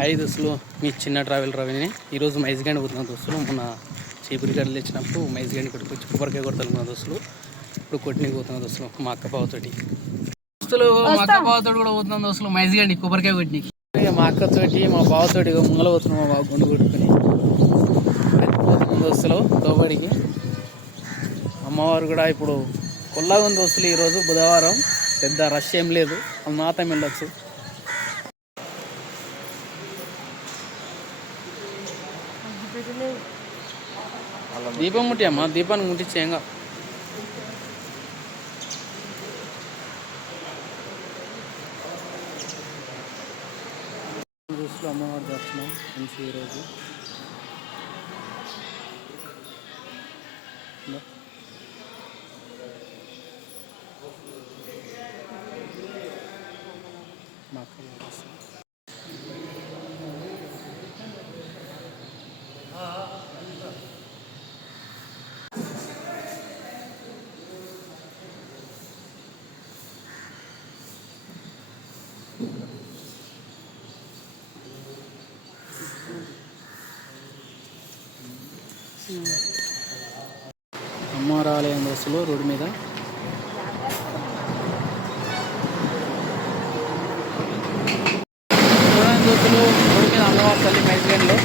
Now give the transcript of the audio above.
Hi దోస్తులు, మీ చిన్న travel రవిని. ఈరోజు మైజ్గాండ్ పోతున్నాం దోస్తులు. మొన్న చీపురి గడ్డలు తెచ్చినప్పుడు మైజ్గాండ్ కొట్టుకొచ్చి కొబ్బరికాయ కొడతాను దోస్తులు. ఇప్పుడు కొట్టినకి పోతున్నాం దోస్తులు మా అక్క బావతోటి. దోస్తులు మా అక్క బావతోటి కూడా పోతున్నాం దోస్తులు మైజ్గాండ్ కొబ్బరికాయ కొట్టినకి. మా అక్కతోటి మా బావతోటి ముంగల పోతున్నాం. మా బావ గుండు కొట్టుకుని పోతున్నాం దోస్తులు లోబడికి. అమ్మవారు కూడా ఇప్పుడు కొల్లాగా ఉంది దోస్తులు. ఈరోజు బుధవారం, పెద్ద రష్ ఏం లేదు, మాత్రం వెళ్ళొచ్చు. దీపం ముట్టి అమ్మా, దీపాన్ని ముట్టించేయంగా. చూస్తూ అమ్మవారి దర్శనం మంచి ఈరోజు. మా అక్క అమ్మవారి ఆలయం దోస్తులు రోడ్డు మీద. దోస్తులు రోడ్డు మీద అమ్మవారి తల్లి మైజ్గాండ్లో